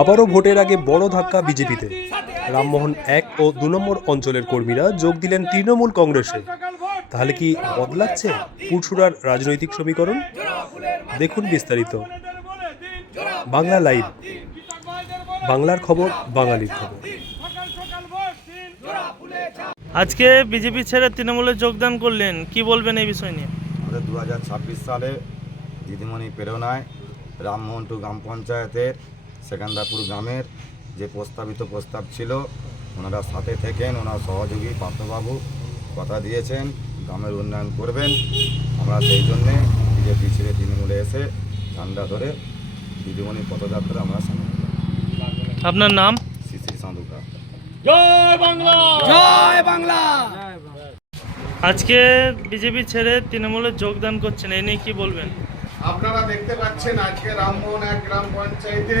আবারও ভোটের আগে বড় ধাক্কা বিজেপিতে। রামমোহন 1 ও 2 নম্বর অঞ্চলের কর্মীরা যোগ দিলেন তৃণমূল কংগ্রেসে। তাহলে কি বদলাচ্ছে পুরসুরার রাজনৈতিক সমীকরণ? দেখুন বিস্তারিত। বাংলা লাইভ, বাংলার খবর, বাঙালির খবর। আজকে বিজেপি ছেড়ে তৃণমূলে যোগদান করলেন, কি বলবেন এই বিষয় নিয়ে? আমাদের 2026 সালে দিদিমণি প্রেরণায় রামমোহন টু গ্রাম পঞ্চায়েতের সেকেন্দাপুর গ্রামের যে প্রস্তাব ছিল, ওনারা সাথে থেকেন, ওনার সহযোগী পার্থবাবু কথা দিয়েছেন গ্রামের উন্নয়ন করবেন। আমরা সেই জন্যে বিজেপি ছেড়ে তৃণমূলে এসে ঝান্ডা ধরে দিদিমণির পদযাত্রা আমরা সামনে। আপনার নাম? শ্রী সাধুকা। জয় বাংলা, জয় বাংলা। আজকে বিজেপি ছেড়ে তৃণমূলে যোগদান করছেন, এই নিয়ে কি বলবেন? আপনারা দেখতে পাচ্ছেন আজকে রামমোহন 1 গ্রাম পঞ্চায়েতে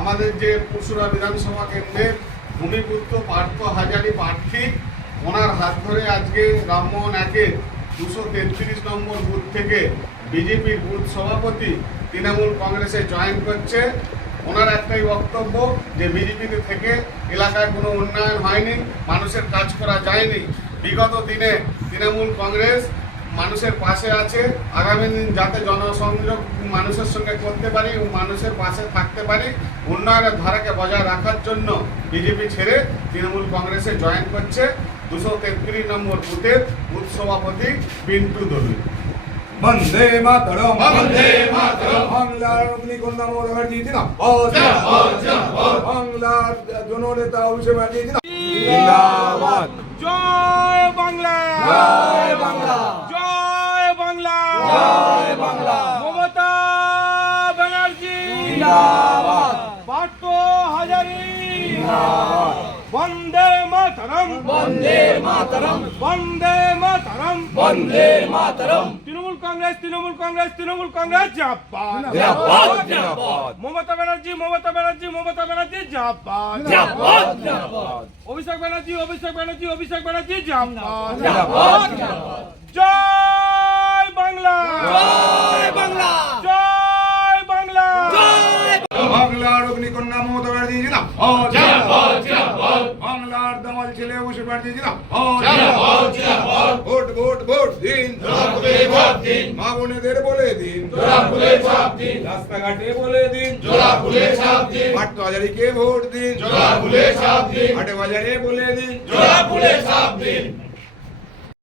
আমাদের যে পুরসুরা বিধানসভা কেন্দ্রের ভূমিপুত্র পার্থ হাজারি প্রার্থী, ওনার হাত ধরে আজকে রামমোহন 1-এর 233 নম্বর বুথ থেকে বিজেপির বুথ সভাপতি তৃণমূল কংগ্রেসে জয়েন করছে। ওনার একটাই বক্তব্য যে বিজেপিতে থেকে এলাকায় কোনো উন্নয়ন হয়নি, মানুষের কাজ করা যায়নি। বিগত দিনে তৃণমূল কংগ্রেস মানুষের পাশে আছে, আগামী দিন যাতে জনসংযোগ মানুষের সঙ্গে করতে পারি ও মানুষের পাশে থাকতে পারি, উন্নয়নের ধারাকে বজায় রাখার জন্য বিজেপি ছেড়ে তৃণমূল কংগ্রেসে জয়েন করছে 233 নম্বর বুথের বুথ সভাপতি পিন্টু দলুই। বন্দে মাতরম, বন্দে মাতরম। বাংলার অগ্নিকন্যা মমতা ব্যানার্জি জিন্দাবাদ, বাংলার জননেতা অভিষেক ব্যানার্জি জিন্দাবাদ। জয় বাংলা, জয় বাংলা, জয় বাংলা, জয় বাংলা। মমতা ব্যানার্জি জিন্দাবাদ, পার্থ হাজারি জিন্দাবাদ। বন্দে মাতরম, বন্দে মাতরম, বন্দে মাতরম, বন্দে মাতরম। তৃণমূল কংগ্রেস, তৃণমূল কংগ্রেস, তৃণমূল কংগ্রেস জিন্দাবাদ, জিন্দাবাদ, জিন্দাবাদ। মমতা ব্যানার্জি, মমতা ব্যানার্জি, মমতা ব্যানার্জি জিন্দাবাদ, জিন্দাবাদ, জিন্দাবাদ। অভিষেক ব্যানার্জি, অভিষেক ব্যানার্জি, অভিষেক ব্যানার্জি জিন্দাবাদ, জিন্দাবাদ, জিন্দাবাদ। জয় বাংলা, জয় বাংলা, জয় বাংলা, বাংলার অগ্নিকন্যা মমতা ব্যানার্জি জিন্দাবাদ, জিন্দাবাদ, জিন্দাবাদ। বাংলার দামাল ছেলে অভিষেক ব্যানার্জি জিন্দাবাদ, জিন্দাবাদ, জিন্দাবাদ। ভোট ভোট ভোট দিন, ভোট দিন। মা বোনেদের বলে দিন, ছাপ দিন। রাস্তাঘাটে বলে দিন, ছাপ দিন। পার্থ হাজারিকে ভোট দিন, ছাপ দিন। হাটে বাজারে বলে দিন, ছাপ দিন।